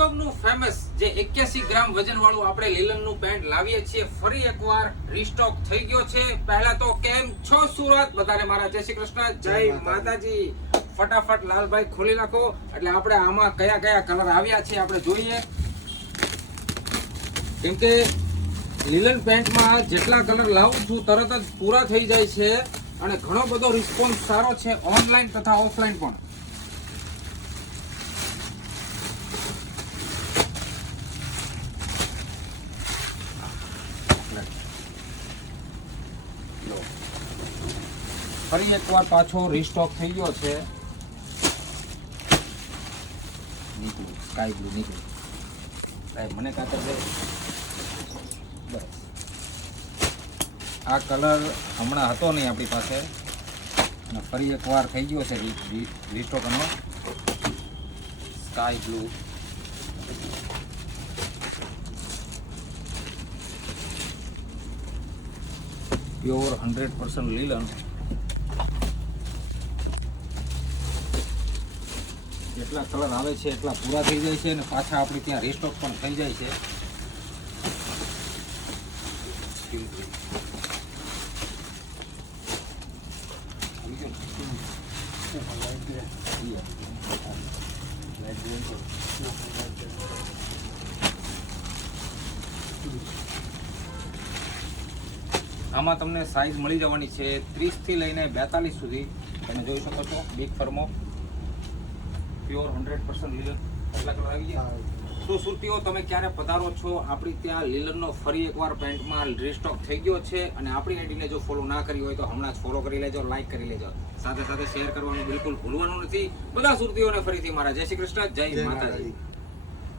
Peacock નું famous જે 81 ગ્રામ વજન વાળું આપણે લીલન નું પેન્ટ લાવીએ છીએ ફરી એકવાર રીસ્ટોક થઈ ગયો છે. પહેલા તો કેમ છો સુરત બધાને મારા જય શ્રી કૃષ્ણ, જય માતાજી. ફટાફટ લાલભાઈ ખોલી નાખો એટલે આપણે આમાં કયા કયા કલર આવ્યા છે આપણે જોઈએ. કેમ કે લીલન પેન્ટમાં જેટલા કલર લાવું છું તરત જ પૂરા થઈ જાય છે અને ઘણો બધો રિસ્પોન્સ સારો છે ઓનલાઈન તથા ઓફલાઈન પણ. ફરી એકવાર પાછો રીસ્ટોક થઈ ગયો છે. નીકળ્યું સ્કાય બ્લુ નીકળ્યું. સાહેબ મને કાતર દે. બસ આ કલર હમણાં હતો નહીં આપણી પાસે અને ફરી એકવાર થઈ ગયો છે રીસ્ટોક એનો સ્કાય બ્લુ. પ્યોર 100% લીલન. જેટલા કલર આવે છે એટલા પૂરા થઈ જાય છે અને પાછા આપણે ત્યાં રીસ્ટોક પણ થઈ જાય છે. આમાં તમને સાઈઝ મળી જવાની છે 30 થી લઈને 42 સુધી. તમે જોઈ શકો છો બિગ ફર્મો પ્યોર 100% લીલન. એટલા કલર આવી ગયા. તો સુરતીઓ તમે ક્યારે પધારો છો આપણી ત્યાં લીલનનો ફરી એકવાર પેન્ટમાં રીસ્ટોક થઈ ગયો છે અને આપણી આઈડીને જો ફોલો ના કરી હોય તો હમણાં જ ફોલો કરી લેજો, લાઈક કરી લેજો, સાથે સાથે શેર કરવાનું બિલકુલ ભૂલવાનું નથી. બધા સુરતીઓને ફરીથી મારા જય શ્રી કૃષ્ણ, જય માતાજી.